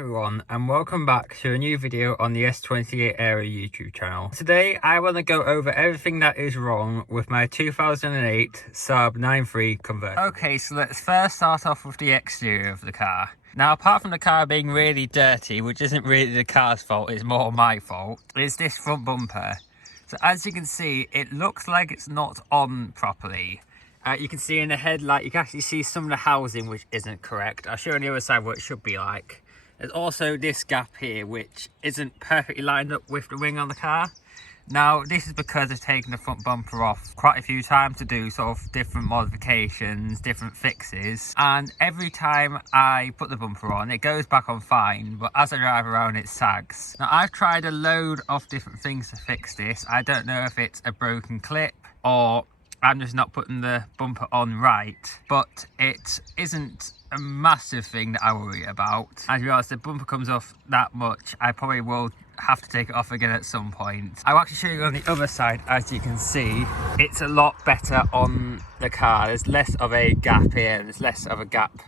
everyone, and welcome back to a new video on the S28 Aero YouTube channel. Today I want to go over everything that is wrong with my 2008 Saab 9.3 Convertible. Okay, so let's first start off with the exterior of the car. Now, apart from the car being really dirty, which isn't really the car's fault, it's more my fault, is this front bumper. So as you can see, it looks like it's not on properly. You can see in the headlight, you can actually see some of the housing which isn't correct. I'll show you on the other side what it should be like. There's also this gap here which isn't perfectly lined up with the wing on the car. Now this is because I've taken the front bumper off quite a few times to do sort of different modifications, different fixes, and every time I put the bumper on it goes back on fine, but as I drive around it sags. Now I've tried a load of different things to fix this. I don't know if it's a broken clip or I'm just not putting the bumper on right, but it isn't a massive thing that I worry about. As you honest, the bumper comes off that much, I probably will have to take it off again at some point. I'll actually show you on the other side. As you can see, it's a lot better on the car. There's less of a gap here, and there's less of a gap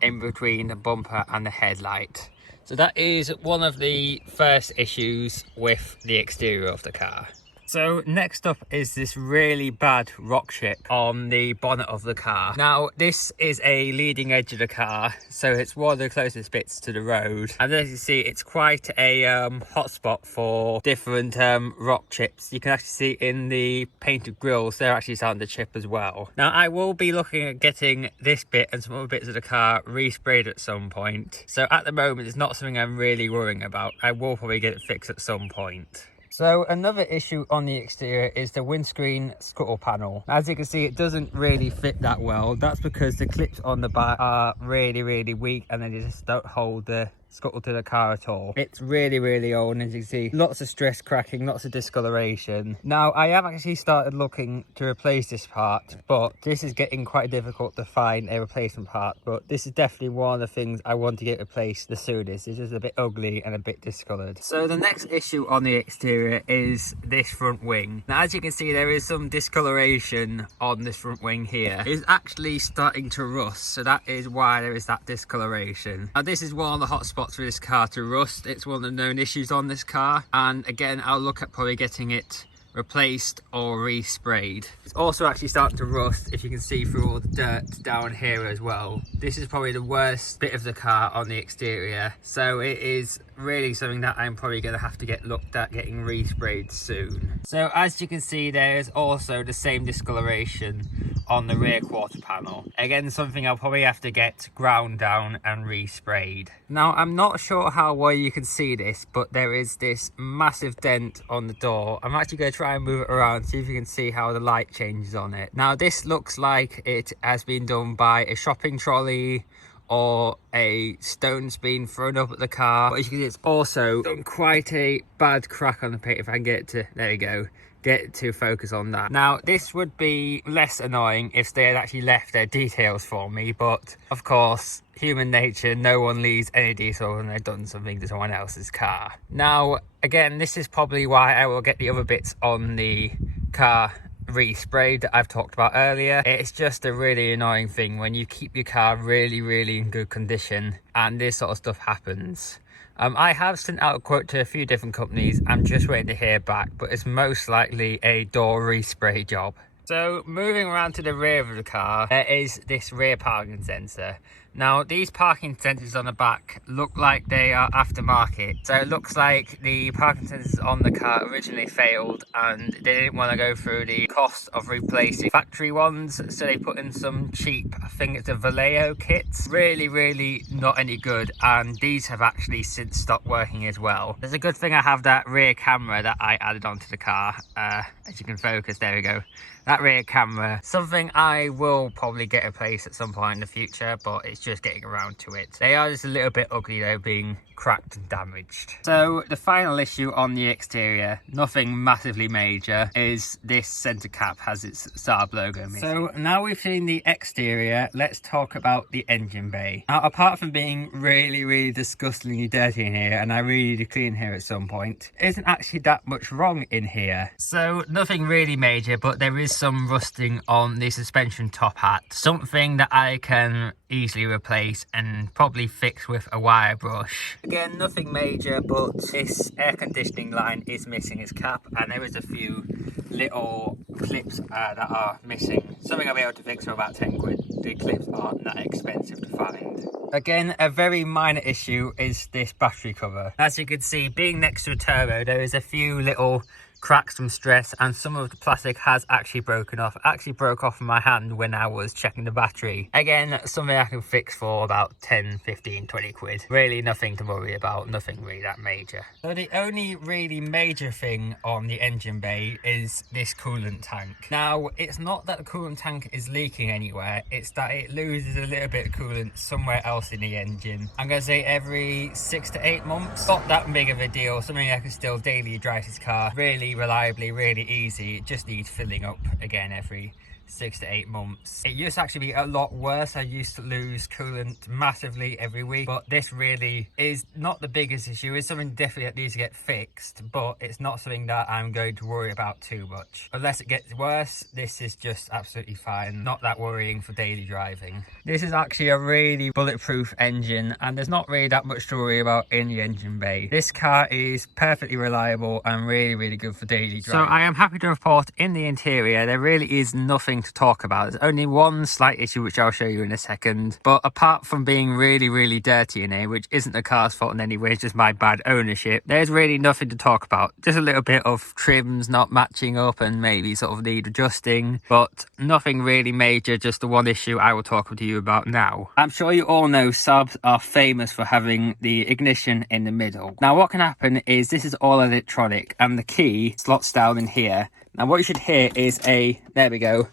in between the bumper and the headlight. So that is one of the first issues with the exterior of the car. So next up is this really bad rock chip on the bonnet of the car. Now this is a leading edge of the car, so it's one of the closest bits to the road. And as you see, it's quite a hot spot for different rock chips. You can actually see in the painted grills, they're actually starting to chip as well. Now I will be looking at getting this bit and some other bits of the car resprayed at some point. So at the moment, it's not something I'm really worrying about. I will probably get it fixed at some point. So another issue on the exterior is the windscreen scuttle panel. As you can see, it doesn't really fit that well. That's because the clips on the back are really weak, and they just don't hold the scuttle to the car at all. It's really old, and as you can see, lots of stress cracking, lots of discoloration. Now I have actually started looking to replace this part, but this is getting quite difficult to find a replacement part. But this is definitely one of the things I want to get replaced the soonest. It's just a bit ugly and a bit discolored. So the next issue on the exterior is this front wing. Now as you can see, there is some discoloration on this front wing here. It's actually starting to rust, so that is why there is that discoloration. Now this is one of the hot spots for this car to rust. It's one of the known issues on this car, and again I'll look at probably getting it replaced or resprayed. It's also actually starting to rust, if you can see through all the dirt down here as well. This is probably the worst bit of the car on the exterior, so it is really something that I'm probably going to have to get looked at getting resprayed soon. So as you can see, there is also the same discoloration on the rear quarter panel. Again, something I'll probably have to get ground down and resprayed. Now I'm not sure how well you can see this, but there is this massive dent on the door. I'm actually going to try and move it around, see if you can see how the light changes on it. Now this looks like it has been done by a shopping trolley or a stone's been thrown up at the car, but as you can see, it's also done quite a bad crack on the paint. If I can get it to, there you go, get it to focus on that. Now this would be less annoying if they had actually left their details for me, but of course human nature, no one leaves any detail when they've done something to someone else's car. Now again, this is probably why I will get the other bits on the car resprayed that I've talked about earlier. It's just a really annoying thing when you keep your car really in good condition and this sort of stuff happens. I have sent out a quote to a few different companies. I'm just waiting to hear back, but it's most likely a door respray job. So moving around to the rear of the car, there is this rear parking sensor. Now these parking sensors on the back look like they are aftermarket. So it looks like the parking sensors on the car originally failed and they didn't want to go through the cost of replacing factory ones. So they put in some cheap, I think it's a Vallejo kits. Really not any good, and these have actually since stopped working as well. There's a good thing I have that rear camera that I added onto the car. As you can focus, there we go. That rear camera, something I will probably get replaced at some point in the future, but it's just getting around to it. They are just a little bit ugly though, being cracked and damaged. So the final issue on the exterior, nothing massively major, is this centre cap has its Saab logo missing. So now we've seen the exterior, let's talk about the engine bay. Now, apart from being really disgustingly dirty in here, and I really need to clean here at some point, isn't actually that much wrong in here. So nothing really major, but there is some rusting on the suspension top hat, something that I can easily replace and probably fix with a wire brush. Again, nothing major, but this air conditioning line is missing its cap, and there is a few little clips that are missing. Something I'll be able to fix for about 10 quid. The clips aren't that expensive to find. Again, a very minor issue is this battery cover. As you can see, being next to a turbo, there is a few little cracks from stress, and some of the plastic has actually broken off. Actually broke off in my hand when I was checking the battery. Again, something I can fix for about 10, 15, 20 quid. Really nothing to worry about, nothing really that major. So the only really major thing on the engine bay is this coolant tank. Now, it's not that the coolant tank is leaking anywhere, it's that it loses a little bit of coolant somewhere else in the engine. I'm gonna say every 6 to 8 months. Not that big of a deal, something I can still daily drive this car really reliably, really easy. It just needs filling up again every 6 to 8 months. It used to actually be a lot worse. I used to lose coolant massively every week, but this really is not the biggest issue. It's something definitely that needs to get fixed, but it's not something that I'm going to worry about too much. Unless it gets worse, this is just absolutely fine. Not that worrying for daily driving. This is actually a really bulletproof engine, and there's not really that much to worry about in the engine bay. This car is perfectly reliable and really good for daily driving. So I am happy to report in the interior, there really is nothing to talk about. There's only one slight issue which I'll show you in a second, but apart from being really dirty in here, which isn't the car's fault in any way, it's just my bad ownership, there's really nothing to talk about. Just a little bit of trims not matching up and maybe sort of need adjusting, but nothing really major. Just the one issue I will talk to you about now. I'm sure you all know Saabs are famous for having the ignition in the middle. Now what can happen is this is all electronic and the key slots down in here. Now what you should hear is there we go,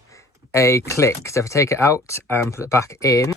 a click. So if I take it out and put it back in,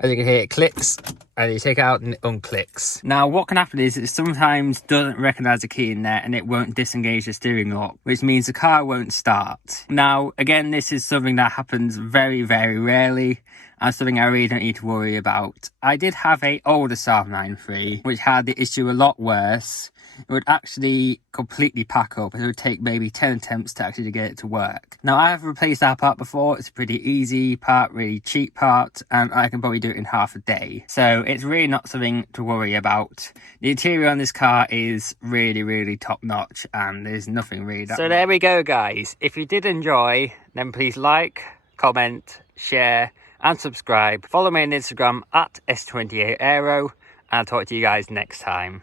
as you can hear, it clicks, and you take it out and it unclicks. Now what can happen is it sometimes doesn't recognize the key in there and it won't disengage the steering lock, which means the car won't start. Now again, this is something that happens very rarely, and something I really don't need to worry about. I did have a older Saab 9.3 which had the issue a lot worse. It would actually completely pack up. It would take maybe 10 attempts to actually get it to work. Now I have replaced that part before. It's a pretty easy part, really cheap part, and I can probably do it in half a day. So it's really not something to worry about. The interior on this car is really top notch, and there's nothing really that. So there we go guys. If you did enjoy, then please like, comment, share and subscribe. Follow me on Instagram at S28Aero, and I'll talk to you guys next time.